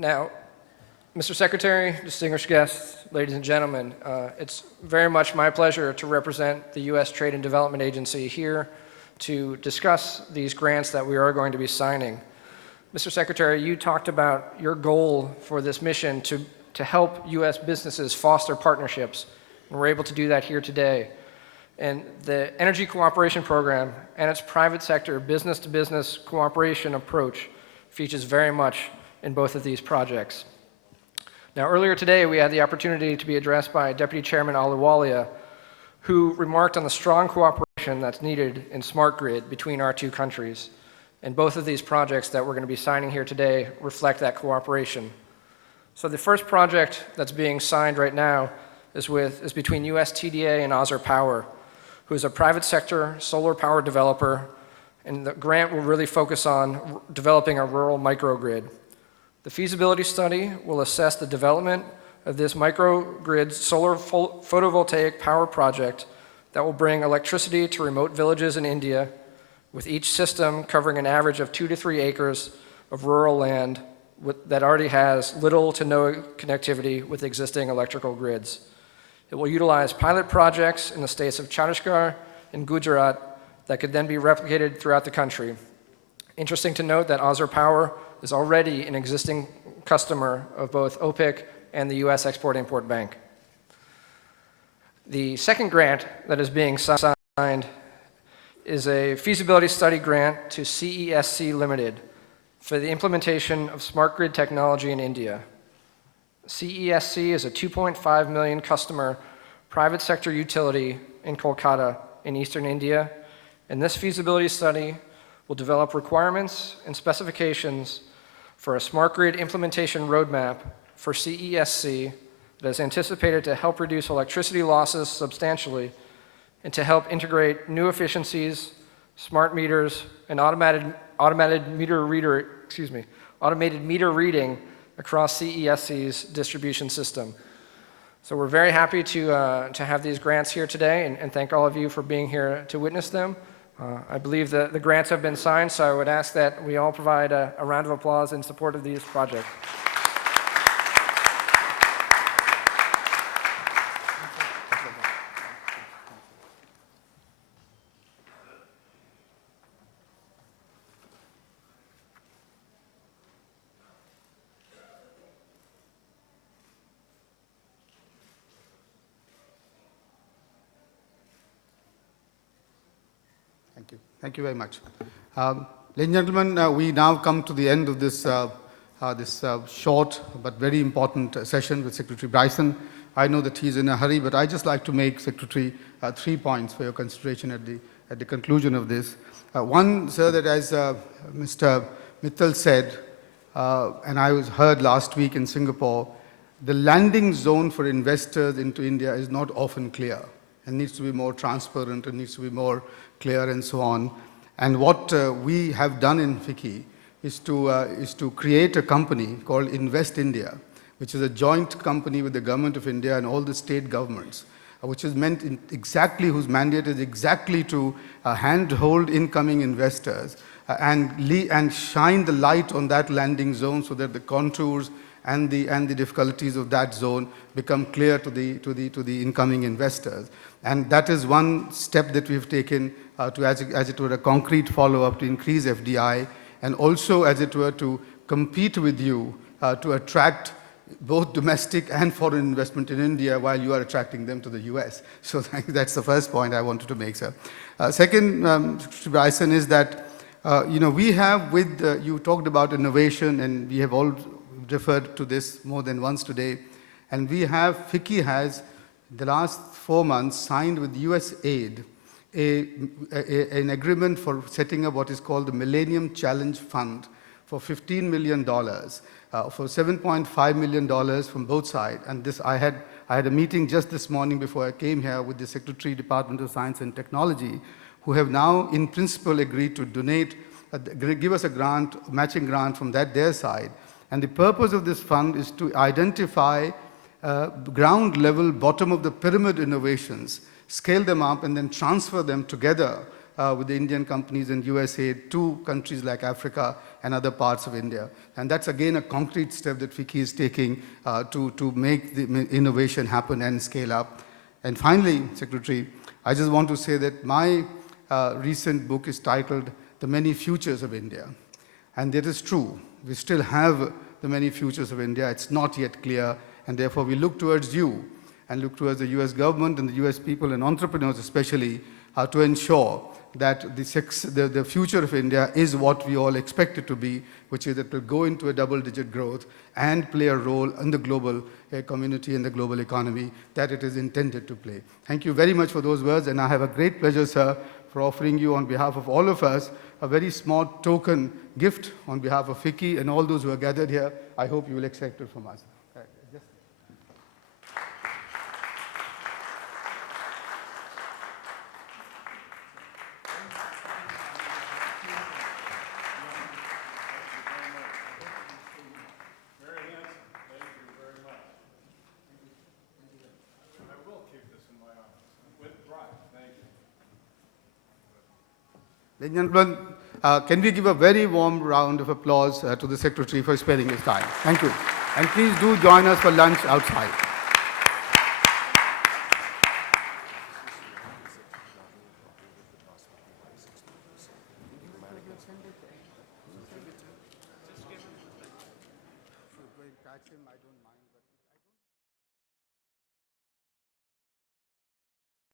Now, Mr. Secretary, distinguished guests, ladies and gentlemen, it's very much my pleasure to represent the U.S. Trade and Development Agency here to discuss these grants that we are going to be signing. Mr. Secretary, you talked about your goal for this mission to help U.S. businesses foster partnerships, and we're able to do that here today. And the Energy Cooperation Program and its private sector business-to-business cooperation approach features very much in both of these projects. Now, earlier today, we had the opportunity to be addressed by Deputy Chairman Ahluwalia, who remarked on the strong cooperation that's needed in smart grid between our two countries. And both of these projects that we're going to be signing here today reflect that cooperation. So the first project that's being signed right now is between US TDA and Ozzer Power, who is a private sector solar power developer, and the grant will really focus on developing a rural microgrid. The feasibility study will assess the development of this microgrid solar photovoltaic power project that will bring electricity to remote villages in India, with each system covering an average of 2 to 3 acres of rural land that already has little to no connectivity with existing electrical grids. It will utilize pilot projects in the states of Chhattisgarh and Gujarat that could then be replicated throughout the country. Interesting to note that Ozzer Power is already an existing customer of both OPIC and the U.S. Export-Import Bank. The second grant that is being signed is a feasibility study grant to CESC Limited for the implementation of smart grid technology in India. CESC is a 2.5 million customer private sector utility in Kolkata in eastern India, and this feasibility study will develop requirements and specifications for a smart grid implementation roadmap for CESC that is anticipated to help reduce electricity losses substantially and to help integrate new efficiencies, smart meters, and automated meter reading across CESC's distribution system. So we're very happy to have these grants here today, and thank all of you for being here to witness them. I believe the grants have been signed, so I would ask that we all provide a round of applause in support of these projects. Thank you. Thank you very much. Ladies and gentlemen, we now come to the end of this, short but very important session with Secretary Bryson. I know that he's in a hurry, but I'd just like to make, Secretary, 3 points for your consideration at the conclusion of this. One, sir, that as Mr. Mittal said, and I heard last week in Singapore, the landing zone for investors into India is not often clear and needs to be more transparent and needs to be more clear and so on. And what we have done in FICCI is to create a company called Invest India, which is a joint company with the government of India and all the state governments, which is meant whose mandate is exactly to handhold incoming investors and shine the light on that landing zone so that the contours and the difficulties of that zone become clear to the incoming investors. And that is one step that we've taken to, as it were, a concrete follow-up to increase FDI, and also, as it were, to compete with you to attract both domestic and foreign investment in India while you are attracting them to the US. So that's the first point I wanted to make, sir. Second, Mr. Bryson, is that we have you talked about innovation, and we have all referred to this more than once today, and FICCI has, the last 4 months, signed with USAID an agreement for setting up what is called the Millennium Challenge Fund for $15 million, for $7.5 million from both sides. And this, I had a meeting just this morning before I came here with the Secretary, Department of Science and Technology, who have now, in principle, agreed to give us a grant, matching grant from their side. And the purpose of this fund is to identify ground level, bottom of the pyramid innovations, scale them up, and then transfer them together with the Indian companies in USA to countries like Africa and other parts of India. And that's again a concrete step that FICCI is taking to make the innovation happen and scale up. And finally, Secretary, I just want to say that my recent book is titled The Many Futures of India. And that is true. We still have the many futures of India. It's not yet clear, and therefore we look towards you and look towards the US government and the US people and entrepreneurs especially to ensure that the future of India is what we all expect it to be, which is that it will go into a double-digit growth and play a role in the global community and the global economy that it is intended to play. Thank you very much for those words, and I have a great pleasure, sir, for offering you on behalf of all of us a very small token gift on behalf of FICCI and all those who are gathered here. I hope you will accept it from us. Ladies and gentlemen, can we give a very warm round of applause to the Secretary for sparing his time? Thank you. And please do join us for lunch outside. Catch him, I don't mind.